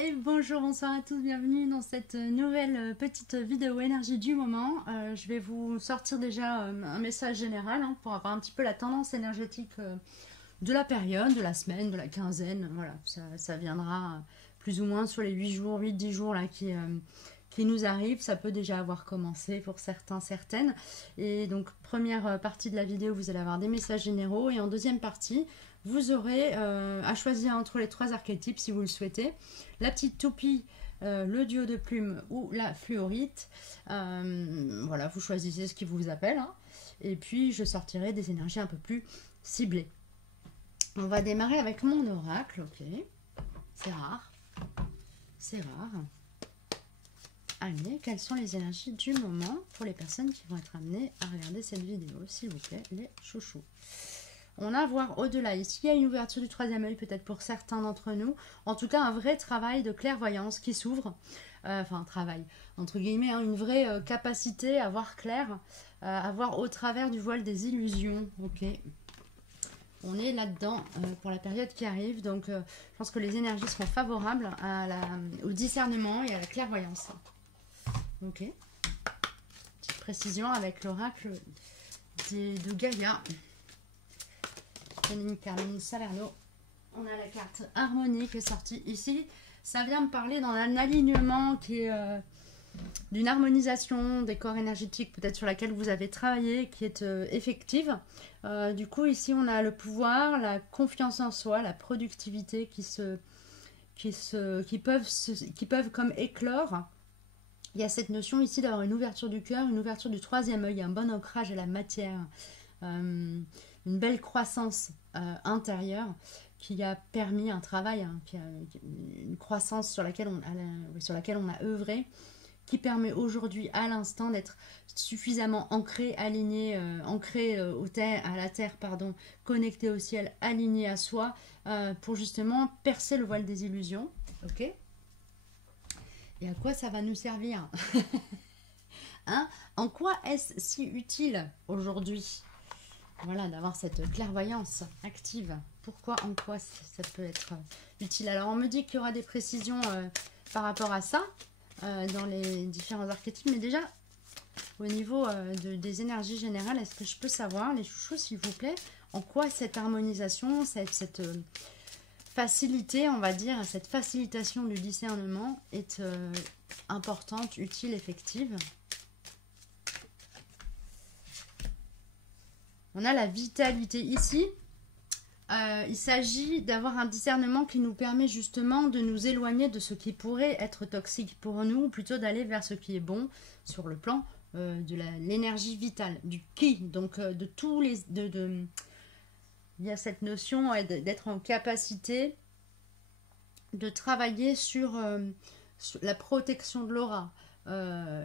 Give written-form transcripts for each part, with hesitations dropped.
Et bonjour, bonsoir à tous, bienvenue dans cette nouvelle petite vidéo énergie du moment. Je vais vous sortir déjà un message général pour avoir un petit peu la tendance énergétique de la période, de la semaine, de la quinzaine. Voilà, ça viendra plus ou moins sur les 8 jours, 8-10 jours là qui nous arrivent. Ça peut déjà avoir commencé pour certains, certaines. Et donc, première partie de la vidéo, vous allez avoir des messages généraux. Et en deuxième partie, vous aurez à choisir entre les trois archétypes si vous le souhaitez. La petite toupie, le duo de plumes ou la fluorite. Voilà, vous choisissez ce qui vous appelle. Et puis, je sortirai des énergies un peu plus ciblées. On va démarrer avec mon oracle, ok. C'est rare. C'est rare. Allez, quelles sont les énergies du moment pour les personnes qui vont être amenées à regarder cette vidéo, s'il vous plaît, les chouchous. On a à voir au-delà. Ici, il y a une ouverture du troisième œil, peut-être pour certains d'entre nous. En tout cas, un vrai travail de clairvoyance qui s'ouvre. Enfin, un travail, entre guillemets, une vraie capacité à voir clair, à voir au travers du voile des illusions. Ok. On est là-dedans pour la période qui arrive. Donc, je pense que les énergies seront favorables au discernement et à la clairvoyance. Ok. Petite précision avec l'oracle de Gaïa. Carmine Salerno. On a la carte harmonie qui est sortie ici. Ça vient me parler dans un alignement qui est d'une harmonisation des corps énergétiques, peut-être sur laquelle vous avez travaillé, qui est effective. Du coup, ici, on a le pouvoir, la confiance en soi, la productivité qui peuvent comme éclore. Il y a cette notion ici d'avoir une ouverture du cœur, une ouverture du troisième œil, un bon ancrage à la matière. Une belle croissance intérieure qui a permis un travail, une croissance sur laquelle on a œuvré, qui permet aujourd'hui à l'instant d'être suffisamment ancré, aligné, à la terre, connecté au ciel, aligné à soi, pour justement percer le voile des illusions. Ok. Et à quoi ça va nous servir? En quoi est-ce si utile aujourd'hui? Voilà, d'avoir cette clairvoyance active. Pourquoi, en quoi ça peut être utile? Alors, on me dit qu'il y aura des précisions par rapport à ça dans les différents archétypes. Mais déjà, au niveau des énergies générales, est-ce que je peux savoir, les chouchous, s'il vous plaît, en quoi cette harmonisation, cette facilité, on va dire, cette facilitation du discernement est importante, utile, effective? On a la vitalité ici. Il s'agit d'avoir un discernement qui nous permet justement de nous éloigner de ce qui pourrait être toxique pour nous, ou plutôt d'aller vers ce qui est bon sur le plan de l'énergie vitale, du ki. Donc de tous les... Il y a cette notion d'être en capacité de travailler sur la protection de l'aura.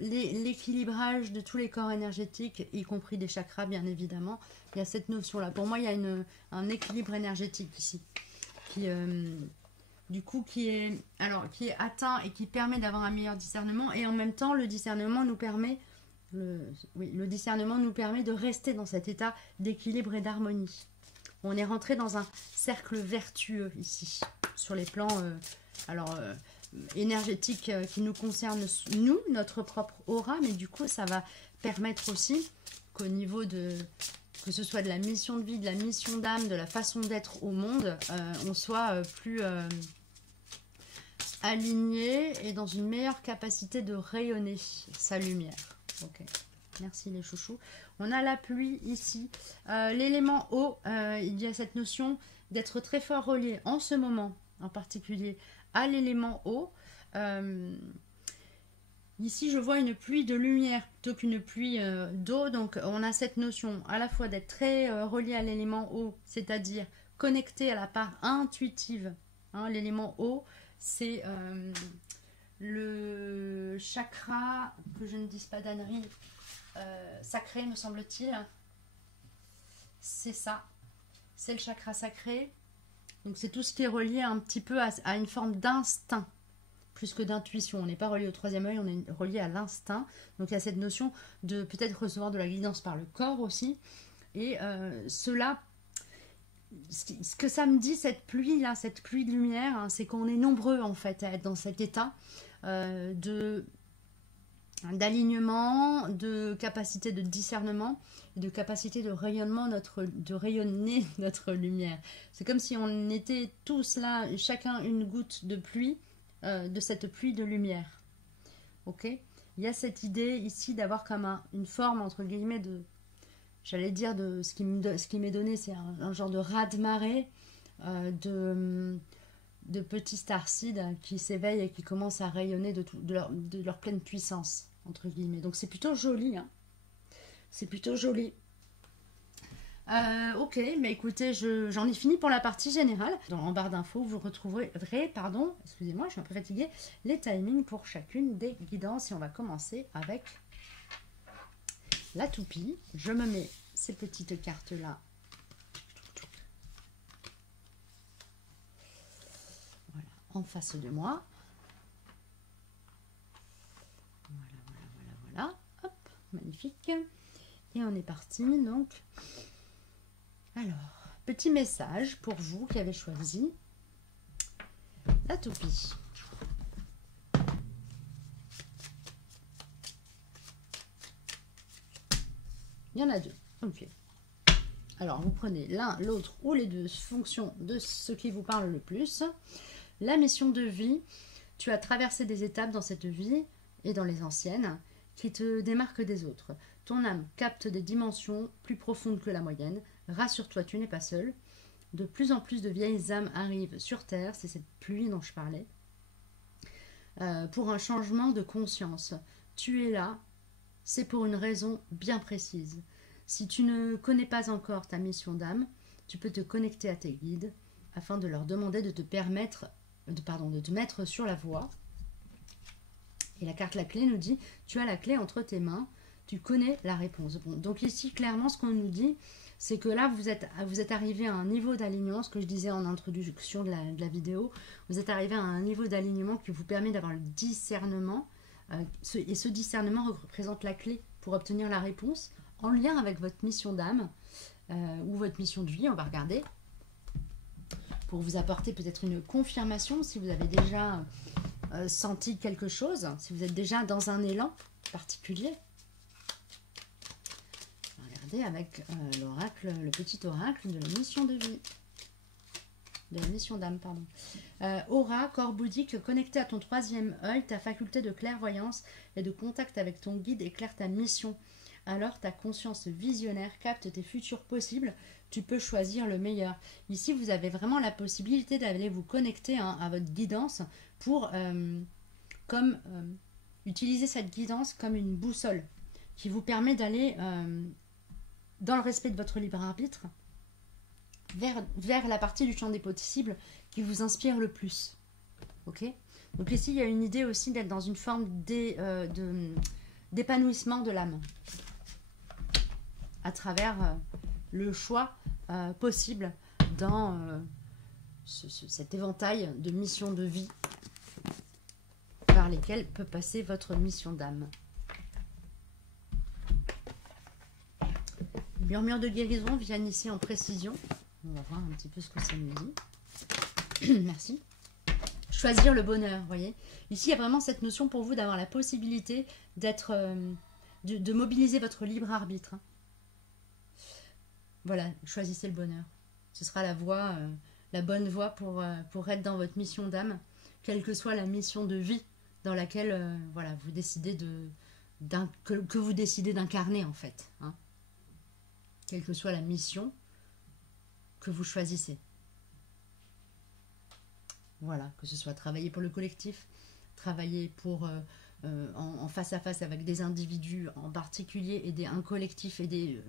L'équilibrage de tous les corps énergétiques, y compris des chakras bien évidemment. Il y a cette notion là. Pour moi, il y a un équilibre énergétique ici qui est atteint et qui permet d'avoir un meilleur discernement. Et en même temps, le discernement nous permet de rester dans cet état d'équilibre et d'harmonie. On est rentré dans un cercle vertueux ici, sur les plans énergétique qui nous concerne, nous, notre propre aura, mais du coup ça va permettre aussi qu'au niveau que ce soit de la mission de vie, de la mission d'âme, de la façon d'être au monde, on soit plus aligné et dans une meilleure capacité de rayonner sa lumière. Ok, merci les chouchous. On a la pluie ici, l'élément eau, il y a cette notion d'être très fort relié en ce moment en particulier à l'élément eau. Ici, je vois une pluie de lumière plutôt qu'une pluie d'eau. Donc, on a cette notion à la fois d'être très relié à l'élément eau, c'est-à-dire connecté à la part intuitive. L'élément eau, c'est le chakra, que je ne dise pas d'ânerie, sacré, me semble-t-il. C'est ça. C'est le chakra sacré. Donc c'est tout ce qui est relié un petit peu à une forme d'instinct, plus que d'intuition. On n'est pas relié au troisième œil, on est relié à l'instinct. Donc il y a cette notion de peut-être recevoir de la guidance par le corps aussi. Et cela ce que ça me dit, cette pluie là, cette pluie de lumière, hein, c'est qu'on est nombreux en fait à être dans cet état de d'alignement, de capacité de discernement, de capacité de rayonnement, de rayonner notre lumière. C'est comme si on était tous là, chacun une goutte de pluie, de cette pluie de lumière. Ok? Il y a cette idée ici d'avoir comme une forme entre guillemets de, j'allais dire de ce qui m'est donné, c'est un genre de raz-de-marée de petits starcides qui s'éveillent et qui commencent à rayonner de leur pleine puissance, entre guillemets. Donc c'est plutôt joli, hein. C'est plutôt joli. Ok, mais écoutez, j'en ai fini pour la partie générale. En barre d'infos, vous retrouverez, pardon, excusez-moi, je suis un peu fatiguée, les timings pour chacune des guidances. Et on va commencer avec la toupie. Je me mets ces petites cartes-là. Voilà, en face de moi. Voilà. Hop, magnifique. Et on est parti, donc. Alors, petit message pour vous qui avez choisi la toupie. Il y en a deux. Ok. Alors, vous prenez l'un, l'autre ou les deux fonction de ce qui vous parle le plus. La mission de vie. Tu as traversé des étapes dans cette vie et dans les anciennes qui te démarquent des autres. Ton âme capte des dimensions plus profondes que la moyenne. Rassure-toi, tu n'es pas seul. De plus en plus de vieilles âmes arrivent sur Terre, c'est cette pluie dont je parlais, pour un changement de conscience. Tu es là, c'est pour une raison bien précise. Si tu ne connais pas encore ta mission d'âme, tu peux te connecter à tes guides afin de leur demander de te mettre sur la voie. Et la carte la clé nous dit, tu as la clé entre tes mains, tu connais la réponse. Bon, donc ici, clairement, ce qu'on nous dit, c'est que là, vous êtes arrivé à un niveau d'alignement, ce que je disais en introduction de la vidéo, vous êtes arrivé à un niveau d'alignement qui vous permet d'avoir le discernement, et ce discernement représente la clé pour obtenir la réponse, en lien avec votre mission d'âme, ou votre mission de vie, on va regarder, pour vous apporter peut-être une confirmation, si vous avez déjà senti quelque chose, si vous êtes déjà dans un élan particulier. Avec l'oracle, le petit oracle de la mission de vie, de la mission d'âme, pardon. Aura, corps bouddhique, connecté à ton troisième œil, ta faculté de clairvoyance et de contact avec ton guide éclaire ta mission. Alors ta conscience visionnaire capte tes futurs possibles, tu peux choisir le meilleur. Ici, vous avez vraiment la possibilité d'aller vous connecter à votre guidance pour utiliser cette guidance comme une boussole qui vous permet d'aller dans le respect de votre libre arbitre, vers la partie du champ des possibles qui vous inspire le plus. Ok ? Donc ici, il y a une idée aussi d'être dans une forme d'épanouissement de l'âme à travers le choix possible dans cet éventail de missions de vie par lesquelles peut passer votre mission d'âme. Les murmures de guérison viennent ici en précision. On va voir un petit peu ce que ça nous dit. Merci. Choisir le bonheur, vous voyez. Ici, il y a vraiment cette notion pour vous d'avoir la possibilité d'être, de mobiliser votre libre arbitre. Voilà, choisissez le bonheur. Ce sera la voie, la bonne voie pour être dans votre mission d'âme, quelle que soit la mission de vie dans laquelle voilà, vous décidez que vous décidez d'incarner en fait. Hein. Quelle que soit la mission que vous choisissez. Voilà, que ce soit travailler pour le collectif, travailler pour en face à face avec des individus en particulier, aider un collectif, aider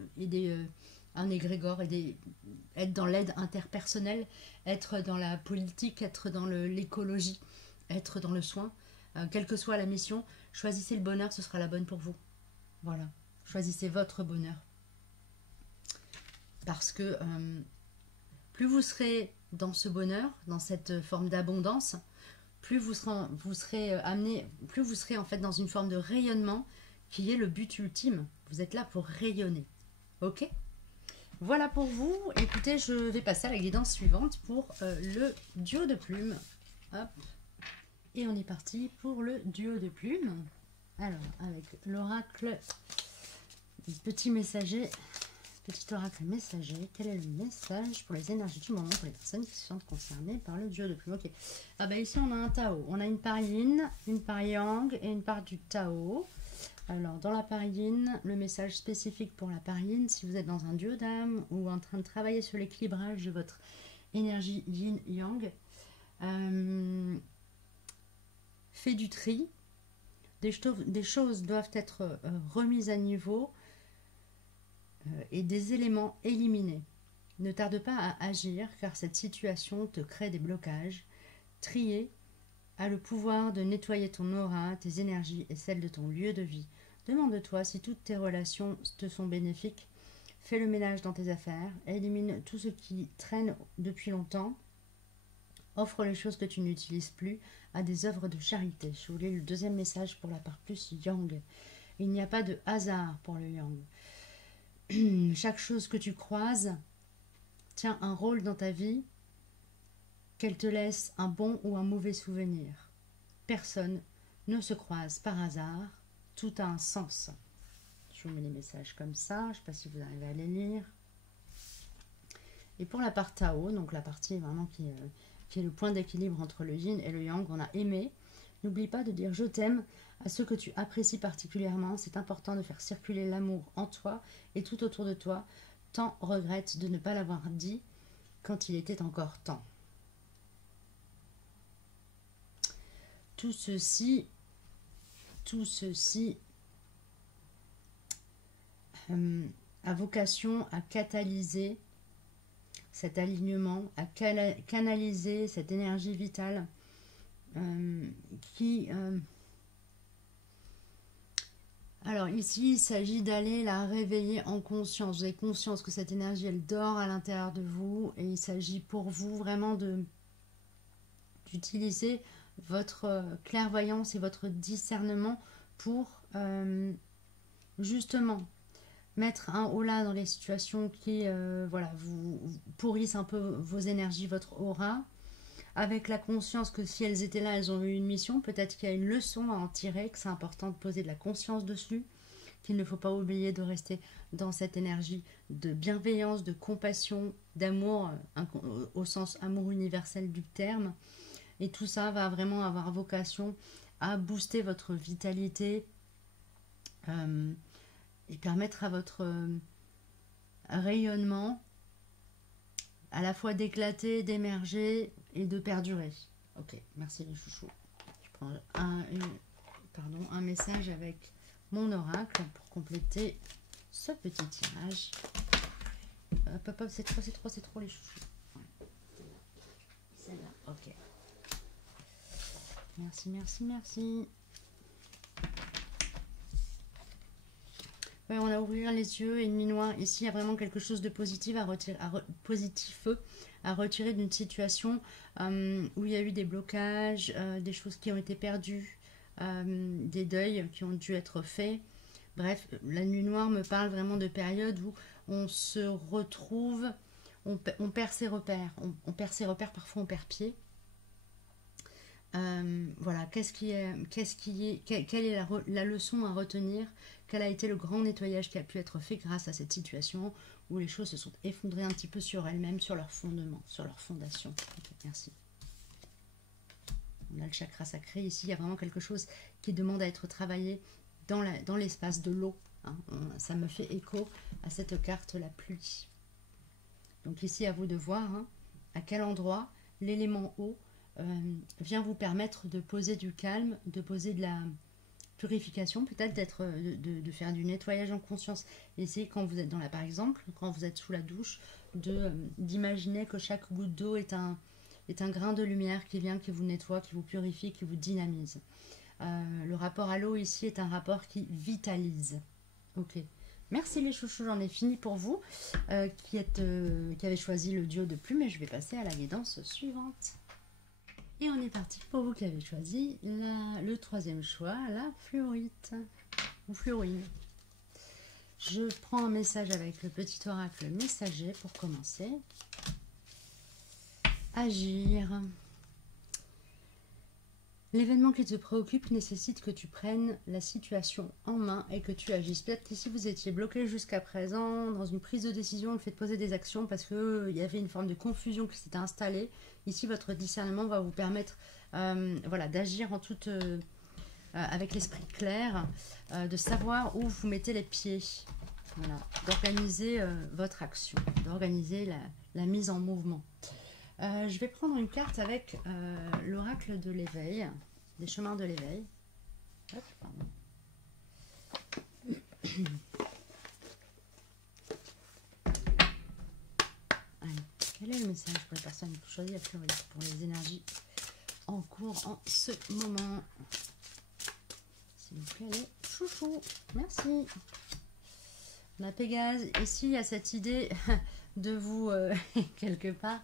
un égrégore, être dans l'aide interpersonnelle, être dans la politique, être dans l'écologie, être dans le soin. Quelle que soit la mission, choisissez le bonheur, ce sera la bonne pour vous. Voilà, choisissez votre bonheur. Parce que plus vous serez dans ce bonheur, dans cette forme d'abondance, plus vous serez amené, plus vous serez en fait dans une forme de rayonnement qui est le but ultime. Vous êtes là pour rayonner. Ok ? Voilà pour vous. Écoutez, je vais passer à la guidance suivante pour le duo de plumes. Hop. Et on est parti pour le duo de plumes. Alors, avec l'oracle petit messager, petit oracle messager, quel est le message pour les énergies du moment pour les personnes qui se sentent concernées par le duo de plumes? Ok. Ah bah ici on a un Tao. On a une part yin, une part yang et une part du Tao. Alors, dans la part yin, le message spécifique pour la part yin, si vous êtes dans un duo d'âme ou en train de travailler sur l'équilibrage de votre énergie yin-yang, fait du tri. Des choses doivent être remises à niveau et des éléments éliminés. Ne tarde pas à agir car cette situation te crée des blocages. Trier a le pouvoir de nettoyer ton aura, tes énergies et celles de ton lieu de vie. Demande-toi si toutes tes relations te sont bénéfiques. Fais le ménage dans tes affaires, élimine tout ce qui traîne depuis longtemps. Offre les choses que tu n'utilises plus à des œuvres de charité. Je voulais le deuxième message pour la part plus yang. Il n'y a pas de hasard pour le yang. Chaque chose que tu croises tient un rôle dans ta vie, qu'elle te laisse un bon ou un mauvais souvenir. Personne ne se croise par hasard, tout a un sens. Je vous mets les messages comme ça, je ne sais pas si vous arrivez à les lire. Et pour la part Tao, donc la partie vraiment qui est le point d'équilibre entre le yin et le yang, on a aimé. N'oublie pas de dire je t'aime à ceux que tu apprécies particulièrement. C'est important de faire circuler l'amour en toi et tout autour de toi. Tant regrette de ne pas l'avoir dit quand il était encore temps. Tout ceci a vocation à catalyser cet alignement, à canaliser cette énergie vitale alors ici, il s'agit d'aller la réveiller en conscience. Vous avez conscience que cette énergie, elle dort à l'intérieur de vous et il s'agit pour vous vraiment d'utiliser votre clairvoyance et votre discernement pour justement mettre un holà dans les situations qui voilà, vous pourrissent un peu vos énergies, votre aura, avec la conscience que si elles étaient là, elles ont eu une mission, peut-être qu'il y a une leçon à en tirer, que c'est important de poser de la conscience dessus, qu'il ne faut pas oublier de rester dans cette énergie de bienveillance, de compassion, d'amour, au sens amour universel du terme. Et tout ça va vraiment avoir vocation à booster votre vitalité et permettre à votre rayonnement à la fois d'éclater, d'émerger et de perdurer. Ok, merci les chouchous. Je prends un message avec mon oracle pour compléter ce petit tirage. Hop, hop, c'est trop les chouchous. Celle-là, ok. Merci. Ouais, on a ouvert les yeux et une nuit noire. Ici, il y a vraiment quelque chose de positif à retirer d'une situation où il y a eu des blocages, des choses qui ont été perdues, des deuils qui ont dû être faits. Bref, la nuit noire me parle vraiment de périodes où on se retrouve, on perd ses repères. On perd ses repères, parfois on perd pied. Voilà, quelle est la leçon à retenir? Quel a été le grand nettoyage qui a pu être fait grâce à cette situation où les choses se sont effondrées un petit peu sur elles-mêmes, sur leur fondement, sur leur fondation. Okay, merci. On a le chakra sacré ici, il y a vraiment quelque chose qui demande à être travaillé dans l'espace de l'eau. Hein. Ça me fait écho à cette carte, la pluie. Donc ici, à vous de voir à quel endroit l'élément eau vient vous permettre de poser du calme, de poser de la purification, peut-être de faire du nettoyage en conscience. Essayez quand vous êtes par exemple, quand vous êtes sous la douche, d'imaginer que chaque goutte d'eau est un grain de lumière qui vient, qui vous nettoie, qui vous purifie, qui vous dynamise. Le rapport à l'eau ici est un rapport qui vitalise. Ok. Merci les chouchous, j'en ai fini pour vous qui avez choisi le duo de plumes et je vais passer à la guidance suivante. Et on est parti pour vous qui avez choisi le troisième choix, la fluorite ou fluorine. Je prends un message avec le petit oracle messager pour commencer. Agir. L'événement qui te préoccupe nécessite que tu prennes la situation en main et que tu agisses. Peut-être qu'ici vous étiez bloqué jusqu'à présent dans une prise de décision, le fait de poser des actions parce qu'il y avait une forme de confusion qui s'était installée. Ici, votre discernement va vous permettre voilà, d'agir en toute, avec l'esprit clair, de savoir où vous mettez les pieds, voilà, d'organiser votre action, d'organiser la mise en mouvement. Je vais prendre une carte avec l'oracle de l'éveil, des chemins de l'éveil. Quel est le message pour les personnes qui choisissent la priorité pour les énergies en cours en ce moment? S'il vous plaît, allez, chouchou, merci. La Pégase, ici il y a cette idée de vous, quelque part,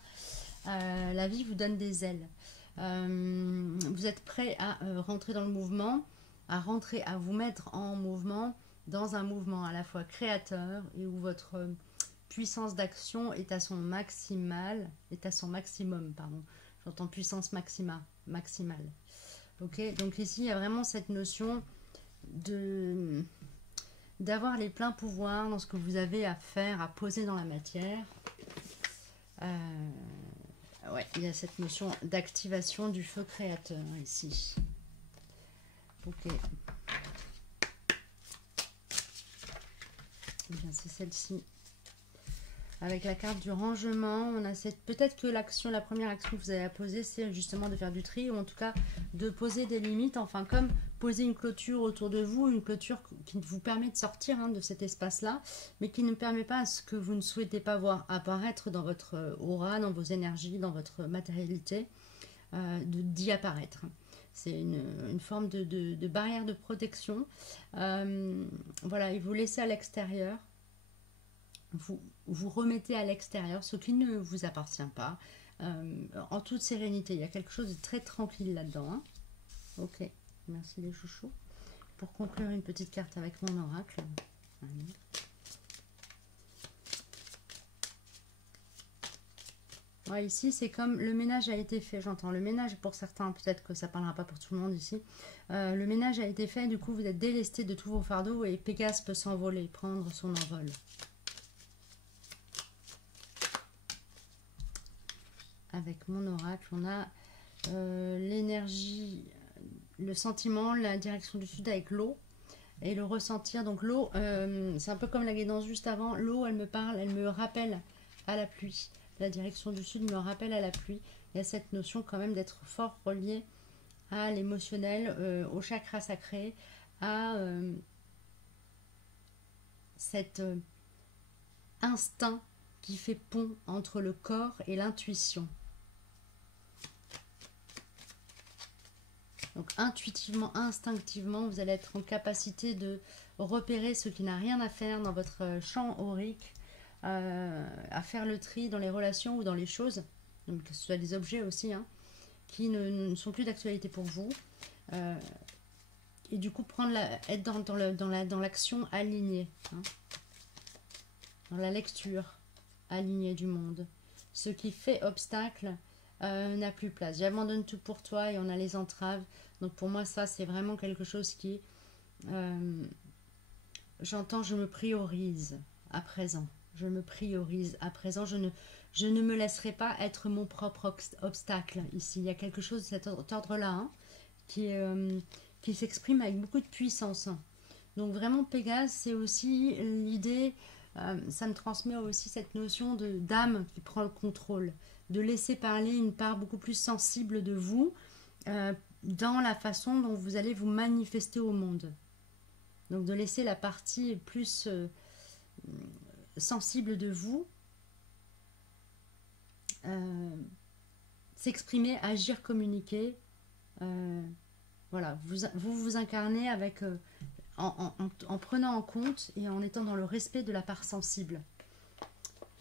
la vie vous donne des ailes. Vous êtes prêt à rentrer dans le mouvement, à vous mettre en mouvement, dans un mouvement à la fois créateur et où votre puissance d'action est à son maximum, pardon. J'entends puissance maximale. Ok, donc ici il y a vraiment cette notion d'avoir les pleins pouvoirs dans ce que vous avez à faire, à poser dans la matière. Ouais, il y a cette notion d'activation du feu créateur ici. Ok. Bien, c'est celle-ci. Avec la carte du rangement, on a peut-être que la première action que vous avez à poser, c'est justement de faire du tri, ou en tout cas de poser des limites, enfin comme poser une clôture autour de vous, une clôture qui vous permet de sortir de cet espace-là, mais qui ne permet pas à ce que vous ne souhaitez pas voir apparaître dans votre aura, dans vos énergies, dans votre matérialité, d'y apparaître. C'est une forme de barrière de protection. Voilà, et vous laissez à l'extérieur. Vous remettez à l'extérieur ce qui ne vous appartient pas, en toute sérénité. Il y a quelque chose de très tranquille là-dedans. Hein. Ok, merci les chouchous. Pour conclure, une petite carte avec mon oracle. Allez. Ouais, ici, c'est comme le ménage a été fait. J'entends le ménage pour certains, peut-être que ça ne parlera pas pour tout le monde ici. Le ménage a été fait, du coup, vous êtes délesté de tous vos fardeaux et Pégase peut s'envoler, prendre son envol. Avec mon oracle, on a l'énergie, le sentiment, la direction du sud avec l'eau et le ressentir. Donc l'eau, c'est un peu comme la guidance juste avant. L'eau, elle me parle, elle me rappelle à la pluie. La direction du sud me rappelle à la pluie. Il y a cette notion quand même d'être fort relié à l'émotionnel, au chakra sacré, à cet instinct qui fait pont entre le corps et l'intuition. Donc intuitivement, instinctivement, vous allez être en capacité de repérer ce qui n'a rien à faire dans votre champ aurique, à faire le tri dans les relations ou dans les choses, donc que ce soit des objets aussi, hein, qui ne sont plus d'actualité pour vous. Et du coup, être dans l'action alignée, hein, dans la lecture alignée du monde. Ce qui fait obstacle n'a plus place. J'abandonne tout pour toi et on a les entraves. Donc pour moi, ça, c'est vraiment quelque chose qui... j'entends, je me priorise à présent. Je me priorise à présent. Je ne me laisserai pas être mon propre obstacle ici. Il y a quelque chose de cet ordre-là, hein, qui s'exprime avec beaucoup de puissance. Donc vraiment, Pégase, c'est aussi l'idée... ça me transmet aussi cette notion d'âme qui prend le contrôle. De laisser parler une part beaucoup plus sensible de vous dans la façon dont vous allez vous manifester au monde. Donc de laisser la partie plus sensible de vous s'exprimer, agir, communiquer. Voilà, vous incarnez avec, en prenant en compte et en étant dans le respect de la part sensible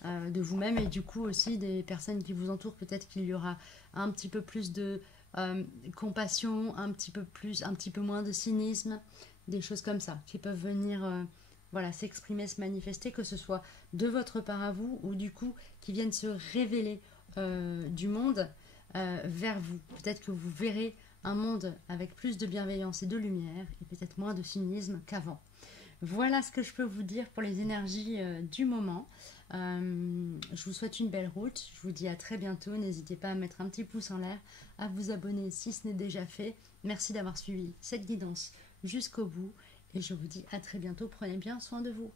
de vous-même et du coup aussi des personnes qui vous entourent. Peut-être qu'il y aura un petit peu plus de compassion, un petit peu moins de cynisme, des choses comme ça qui peuvent venir voilà, s'exprimer, se manifester, que ce soit de votre part à vous ou du coup qui viennent se révéler du monde vers vous. Peut-être que vous verrez un monde avec plus de bienveillance et de lumière et peut-être moins de cynisme qu'avant. Voilà ce que je peux vous dire pour les énergies du moment. Je vous souhaite une belle route. Je vous dis à très bientôt. N'hésitez pas à mettre un petit pouce en l'air, à vous abonner si ce n'est déjà fait. Merci d'avoir suivi cette guidance jusqu'au bout. Et je vous dis à très bientôt. Prenez bien soin de vous.